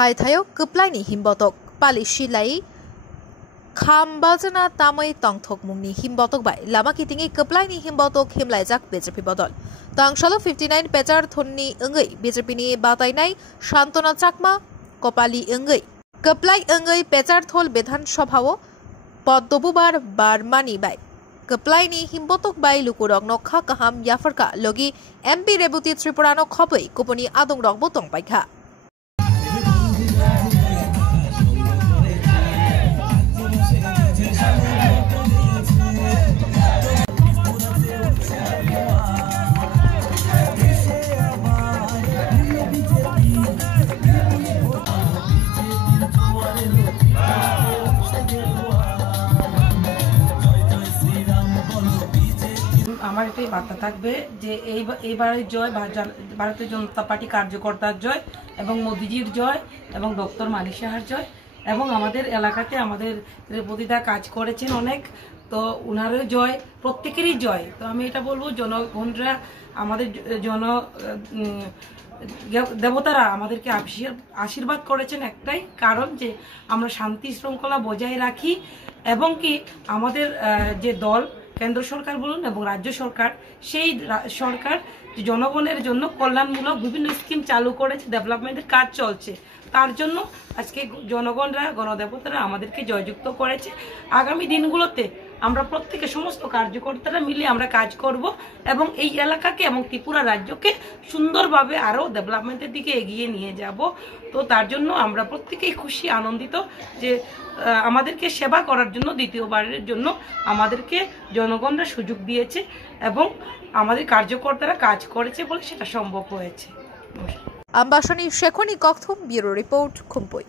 आयथायाव कोप्लायनि हिमबतक पालि सिलाई खामबाजना तामै तंथक मुंनि हिमबतक bye Lama कितिङि कोप्लायनि हिमबतक हिमलायजाक BJP बदल तांसालो 59 पेचार थननि ओंगै बिजेपिनि बातायनाय शान्तना चाकमा कपाली ओंगै कोप्लाय ओंगै पेचार थल विधानसभाव पद्मबुबार बारमानि बाय कोप्लायनि हिमबतक बाय लुकुरक नखा काहाम याफरका लगी एमपी रेबुति त्रिपुरानो खबै कुपनि आदं रगबो तंपाइखा আমার এটাই বার্তা থাকবে যে এইবারের জয় ভারতীয় জনতা পার্টি কার্যকর্তার জয় এবং মোদিজির জয় এবং ডক্টর মানিক সাহার জয় এবং আমাদের এলাকাতে আমাদের রেবতীদা কাজ করেছেন অনেক, তো ওনারও জয়, প্রত্যেকেরই জয়। তো আমি এটা বলবো জনগণরা আমাদের দেবতারা আমাদেরকে আশীর্বাদ করেছেন একটাই কারণ যে আমরা শান্তি শৃঙ্খলা বজায় রাখি এবং কি আমাদের যে দল কেন্দ্র সরকার বলুন এবং রাজ্য সরকার, সেই সরকার জনগণের জন্য কল্যাণমূলক বিভিন্ন স্কিম চালু করেছে, ডেভেলপমেন্টের কাজ চলছে, তার জন্য আজকে জনগণরা গণদেবতারা আমাদেরকে জয়যুক্ত করেছে। আগামী দিনগুলোতে আমরা প্রত্যেকে সমস্ত কার্যকর্তারা মিলে আমরা কাজ করব এবং এই এলাকাকে এবং ত্রিপুরা রাজ্যকে সুন্দরভাবে আরও ডেভেলপমেন্টের দিকে এগিয়ে নিয়ে যাব। তো তার জন্য আমরা প্রত্যেকেই খুশি আনন্দিত যে আমাদেরকে সেবা করার জন্য দ্বিতীয়বারের জন্য আমাদেরকে জনগণরা সুযোগ দিয়েছে এবং আমাদের কার্যকর্তারা কাজ করেছে বলে সেটা সম্ভব হয়েছে। আম্বাসনী শেখনি কক্থম ব্যুরো রিপোর্ট খুম্পই।